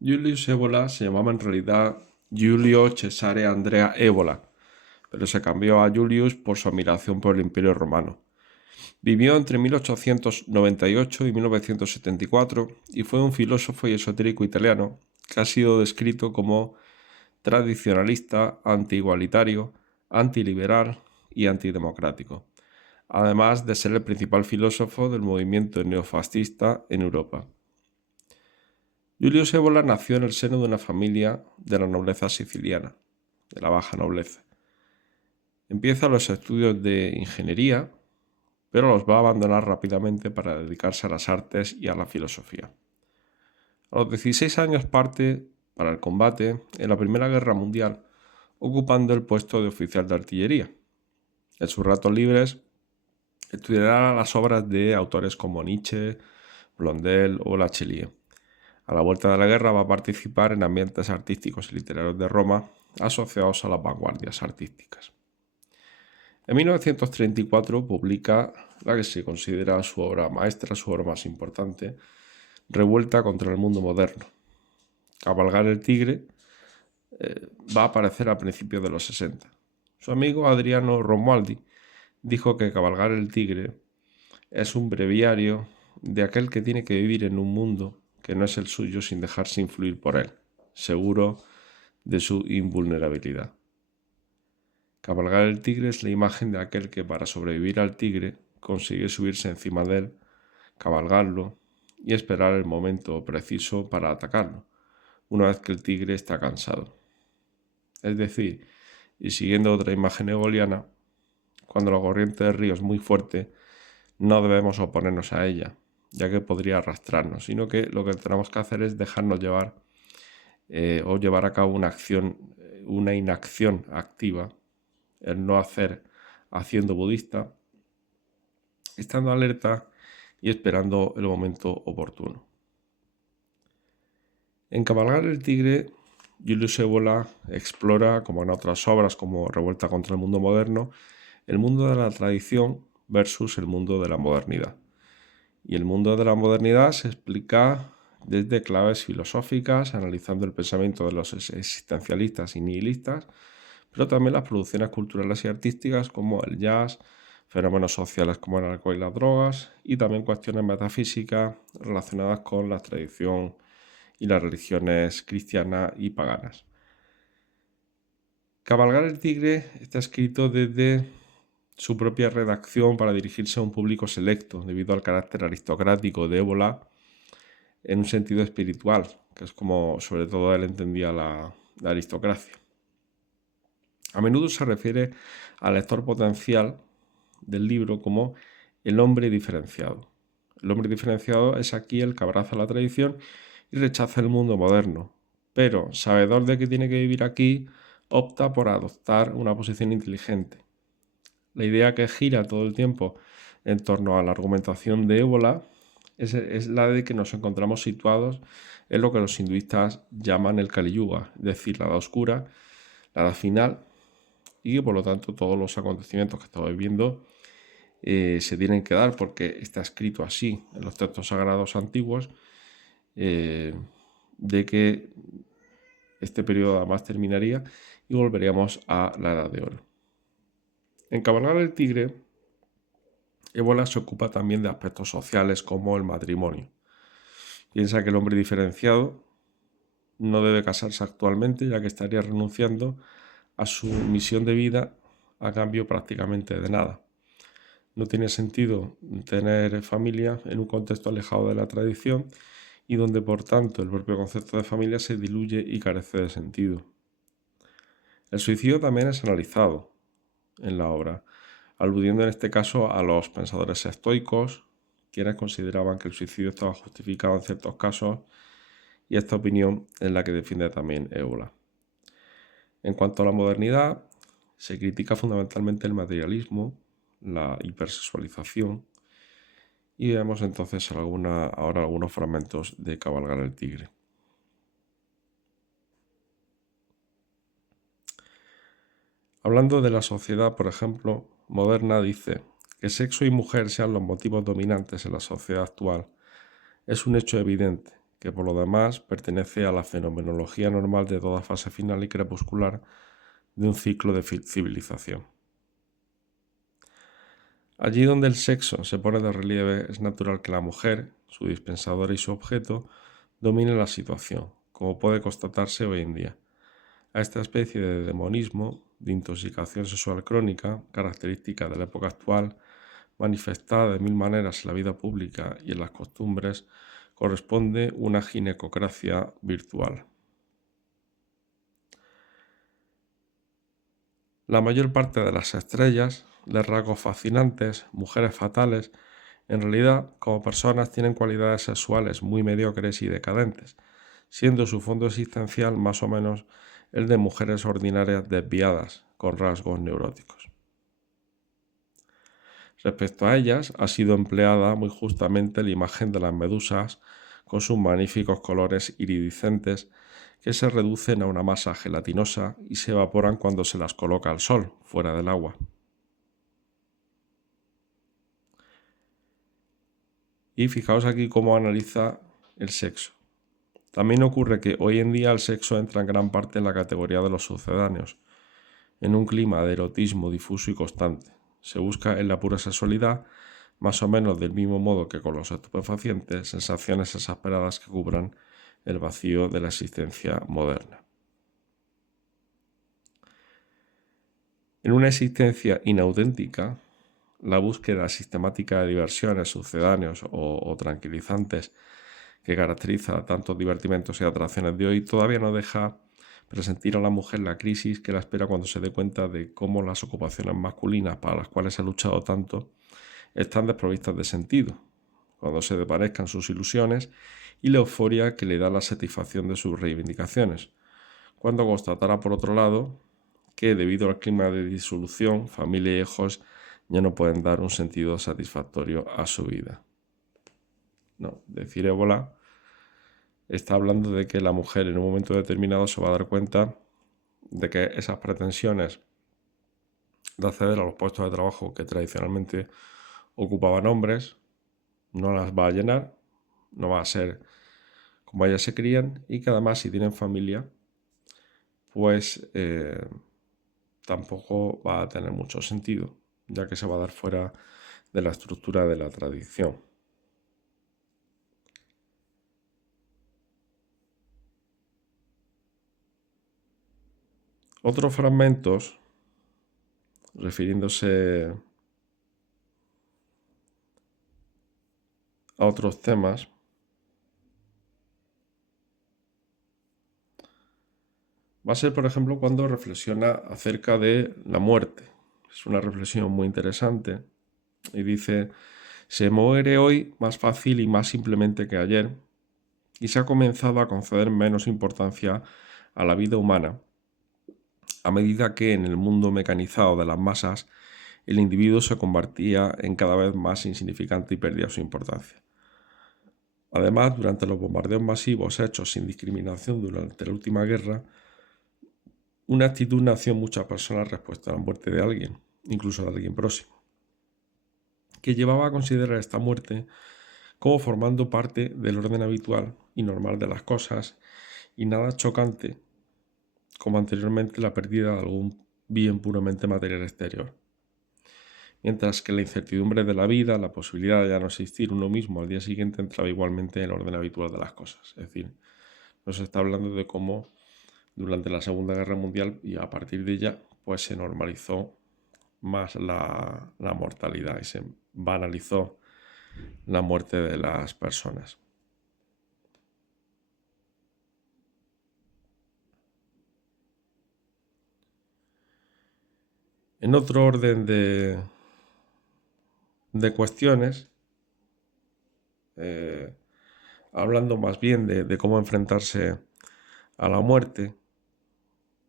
Julius Evola se llamaba en realidad Giulio Cesare Andrea Evola, pero se cambió a Julius por su admiración por el Imperio Romano. Vivió entre 1898 y 1974 y fue un filósofo y esotérico italiano que ha sido descrito como tradicionalista, anti-igualitario, antiliberal y antidemocrático, además de ser el principal filósofo del movimiento neofascista en Europa. Julius Evola nació en el seno de una familia de la nobleza siciliana, de la baja nobleza. Empieza los estudios de ingeniería, pero los va a abandonar rápidamente para dedicarse a las artes y a la filosofía. A los 16 años parte para el combate en la Primera Guerra Mundial, ocupando el puesto de oficial de artillería. En sus ratos libres estudiará las obras de autores como Nietzsche, Blondel o Lachelier. A la vuelta de la guerra va a participar en ambientes artísticos y literarios de Roma asociados a las vanguardias artísticas. En 1934 publica la que se considera su obra maestra, su obra más importante, Revuelta contra el mundo moderno. Cabalgar el tigre va a aparecer a principios de los 60. Su amigo Adriano Romualdi dijo que Cabalgar el tigre es un breviario de aquel que tiene que vivir en un mundo que no es el suyo sin dejarse influir por él, seguro de su invulnerabilidad. Cabalgar el tigre es la imagen de aquel que para sobrevivir al tigre consigue subirse encima de él, cabalgarlo y esperar el momento preciso para atacarlo, una vez que el tigre está cansado. Es decir, y siguiendo otra imagen egoliana, cuando la corriente del río es muy fuerte, no debemos oponernos a ella, ya que podría arrastrarnos, sino que lo que tenemos que hacer es dejarnos llevar o llevar a cabo una inacción activa, el no hacer haciendo budista, estando alerta y esperando el momento oportuno. En Cabalgar el tigre, Julius Evola explora, como en otras obras como Revuelta contra el mundo moderno, el mundo de la tradición versus el mundo de la modernidad. Y el mundo de la modernidad se explica desde claves filosóficas, analizando el pensamiento de los existencialistas y nihilistas, pero también las producciones culturales y artísticas como el jazz, fenómenos sociales como el alcohol y las drogas, y también cuestiones metafísicas relacionadas con la tradición y las religiones cristianas y paganas. Cabalgar el tigre está escrito desde su propia redacción para dirigirse a un público selecto, debido al carácter aristocrático de Ébola en un sentido espiritual, que es como sobre todo él entendía la aristocracia. A menudo se refiere al lector potencial del libro como el hombre diferenciado. El hombre diferenciado es aquí el que abraza la tradición y rechaza el mundo moderno, pero, sabedor de que tiene que vivir aquí, opta por adoptar una posición inteligente. La idea que gira todo el tiempo en torno a la argumentación de Ébola es la de que nos encontramos situados en lo que los hinduistas llaman el Kali Yuga, es decir, la edad oscura, la edad final, y que por lo tanto todos los acontecimientos que estamos viviendo se tienen que dar porque está escrito así en los textos sagrados antiguos, de que este periodo además terminaría y volveríamos a la Edad de Oro. En Cabalgar el tigre, Ébola se ocupa también de aspectos sociales como el matrimonio. Piensa que el hombre diferenciado no debe casarse actualmente, ya que estaría renunciando a su misión de vida a cambio prácticamente de nada. No tiene sentido tener familia en un contexto alejado de la tradición y donde por tanto el propio concepto de familia se diluye y carece de sentido. El suicidio también es analizado en la obra, aludiendo en este caso a los pensadores estoicos, quienes consideraban que el suicidio estaba justificado en ciertos casos, y esta opinión es la que defiende también Ébola. En cuanto a la modernidad, se critica fundamentalmente el materialismo, la hipersexualización, y vemos entonces ahora algunos fragmentos de Cabalgar el tigre. Hablando de la sociedad, por ejemplo, moderna, dice que sexo y mujer sean los motivos dominantes en la sociedad actual. Es un hecho evidente que por lo demás pertenece a la fenomenología normal de toda fase final y crepuscular de un ciclo de civilización. Allí donde el sexo se pone de relieve, es natural que la mujer, su dispensador y su objeto, domine la situación, como puede constatarse hoy en día. A esta especie de demonismo, de intoxicación sexual crónica, característica de la época actual, manifestada de mil maneras en la vida pública y en las costumbres, corresponde una ginecocracia virtual. La mayor parte de las estrellas, de rasgos fascinantes, mujeres fatales, en realidad, como personas, tienen cualidades sexuales muy mediocres y decadentes, siendo su fondo existencial más o menos el de mujeres ordinarias desviadas, con rasgos neuróticos. Respecto a ellas, ha sido empleada muy justamente la imagen de las medusas con sus magníficos colores iridiscentes que se reducen a una masa gelatinosa y se evaporan cuando se las coloca al sol, fuera del agua. Y fijaos aquí cómo analiza el sexo. También ocurre que hoy en día el sexo entra en gran parte en la categoría de los sucedáneos, en un clima de erotismo difuso y constante. Se busca en la pura sexualidad, más o menos del mismo modo que con los estupefacientes, sensaciones exasperadas que cubran el vacío de la existencia moderna. En una existencia inauténtica, la búsqueda sistemática de diversiones, sucedáneos o tranquilizantes que caracteriza tantos divertimentos y atracciones de hoy todavía no deja presentir a la mujer la crisis que la espera cuando se dé cuenta de cómo las ocupaciones masculinas para las cuales ha luchado tanto están desprovistas de sentido, cuando se desvanezcan sus ilusiones y la euforia que le da la satisfacción de sus reivindicaciones, cuando constatará por otro lado que debido al clima de disolución, familia y hijos ya no pueden dar un sentido satisfactorio a su vida. No, decir ébola está hablando de que la mujer en un momento determinado se va a dar cuenta de que esas pretensiones de acceder a los puestos de trabajo que tradicionalmente ocupaban hombres no las va a llenar, no va a ser como ellas se crían y que además si tienen familia pues tampoco va a tener mucho sentido, ya que se va a dar fuera de la estructura de la tradición. Otros fragmentos, refiriéndose a otros temas, va a ser, por ejemplo, cuando reflexiona acerca de la muerte. Es una reflexión muy interesante y dice, se muere hoy más fácil y más simplemente que ayer y se ha comenzado a conceder menos importancia a la vida humana a medida que en el mundo mecanizado de las masas el individuo se convertía en cada vez más insignificante y perdía su importancia. Además, durante los bombardeos masivos hechos sin discriminación durante la última guerra, una actitud nació en muchas personas respecto a la muerte de alguien, incluso de alguien próximo, que llevaba a considerar esta muerte como formando parte del orden habitual y normal de las cosas y nada chocante como anteriormente la pérdida de algún bien puramente material exterior. Mientras que la incertidumbre de la vida, la posibilidad de ya no existir uno mismo al día siguiente entraba igualmente en el orden habitual de las cosas. Es decir, nos está hablando de cómo durante la Segunda Guerra Mundial y a partir de ella pues se normalizó más la mortalidad y se banalizó la muerte de las personas. En otro orden de cuestiones, hablando más bien de cómo enfrentarse a la muerte,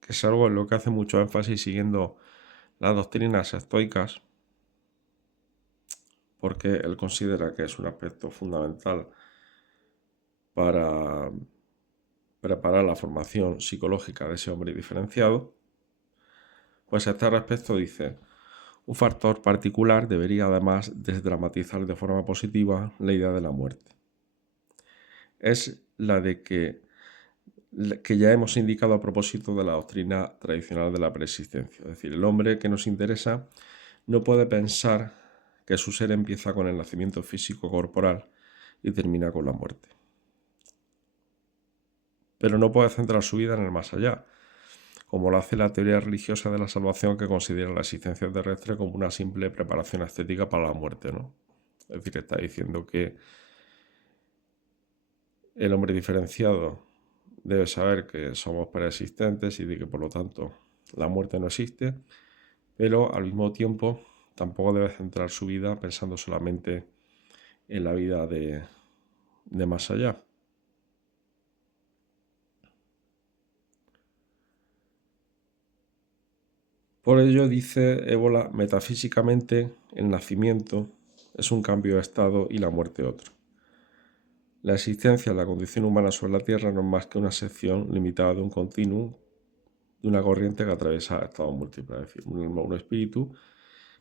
que es algo en lo que hace mucho énfasis siguiendo las doctrinas estoicas, porque él considera que es un aspecto fundamental para preparar la formación psicológica de ese hombre diferenciado, pues a este respecto dice, un factor particular debería además desdramatizar de forma positiva la idea de la muerte. Es la de que ya hemos indicado a propósito de la doctrina tradicional de la preexistencia. Es decir, el hombre que nos interesa no puede pensar que su ser empieza con el nacimiento físico corporal y termina con la muerte. Pero no puede centrar su vida en el más allá, como lo hace la teoría religiosa de la salvación, que considera la existencia terrestre como una simple preparación estética para la muerte, ¿no? Es decir, está diciendo que el hombre diferenciado debe saber que somos preexistentes y de que por lo tanto la muerte no existe, pero al mismo tiempo tampoco debe centrar su vida pensando solamente en la vida de más allá. Por ello, dice Évola, metafísicamente el nacimiento es un cambio de estado y la muerte otro. La existencia de la condición humana sobre la Tierra no es más que una sección limitada de un continuum, de una corriente que atraviesa estados múltiples, es decir, un espíritu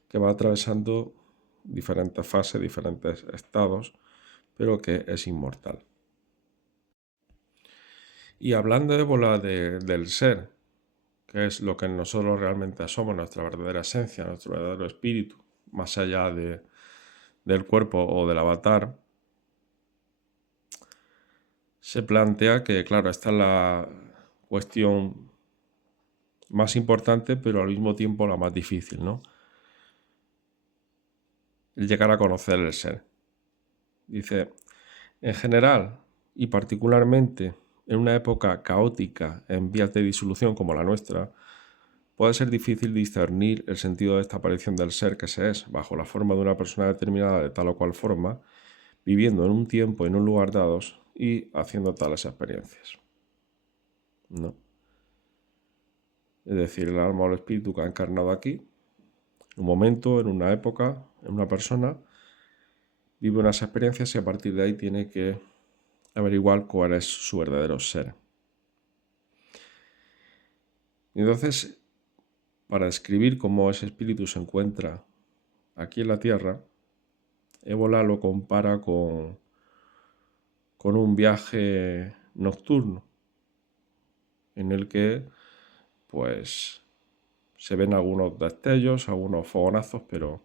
que va atravesando diferentes fases, diferentes estados, pero que es inmortal. Y hablando de Évola del ser, que es lo que nosotros realmente somos, nuestra verdadera esencia, nuestro verdadero espíritu, más allá del cuerpo o del avatar, se plantea que, claro, esta es la cuestión más importante, pero al mismo tiempo la más difícil, ¿no? El llegar a conocer el ser. Dice, en general y particularmente en una época caótica en vías de disolución como la nuestra, puede ser difícil discernir el sentido de esta aparición del ser que se es, bajo la forma de una persona determinada de tal o cual forma, viviendo en un tiempo y en un lugar dados y haciendo tales experiencias. ¿No? Es decir, el alma o el espíritu que ha encarnado aquí, en un momento, en una época, en una persona, vive unas experiencias y a partir de ahí tiene que averiguar cuál es su verdadero ser. Y entonces, para describir cómo ese espíritu se encuentra aquí en la Tierra, Évola lo compara con un viaje nocturno en el que pues se ven algunos destellos, algunos fogonazos, pero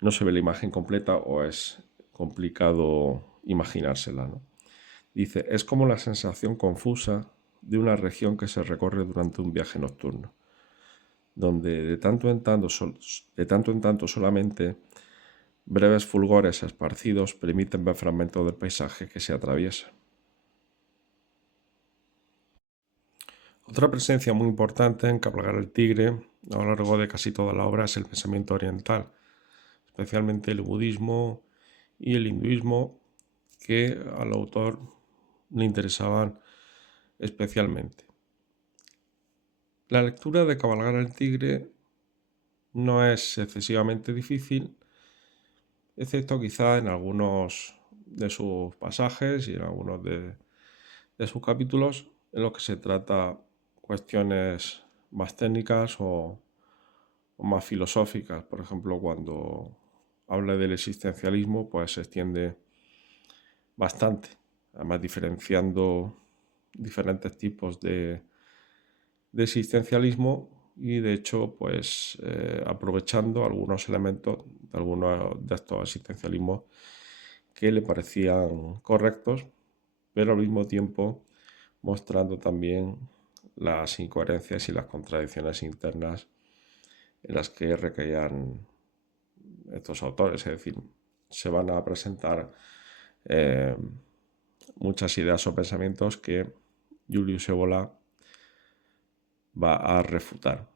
no se ve la imagen completa o es complicado imaginársela, ¿no? Dice, es como la sensación confusa de una región que se recorre durante un viaje nocturno, donde de tanto en tanto solamente breves fulgores esparcidos permiten ver fragmentos del paisaje que se atraviesa. Otra presencia muy importante en Cabalgar el Tigre a lo largo de casi toda la obra es el pensamiento oriental, especialmente el budismo y el hinduismo, que al autor le interesaban especialmente. La lectura de Cabalgar el Tigre no es excesivamente difícil, excepto quizá en algunos de sus pasajes y en algunos de sus capítulos en los que se trata cuestiones más técnicas o más filosóficas. Por ejemplo, cuando habla del existencialismo, pues se extiende bastante, además diferenciando diferentes tipos de existencialismo y de hecho pues aprovechando algunos elementos de algunos de estos existencialismos que le parecían correctos, pero al mismo tiempo mostrando también las incoherencias y las contradicciones internas en las que recaían estos autores. Es decir, se van a presentar muchas ideas o pensamientos que Julius Evola va a refutar.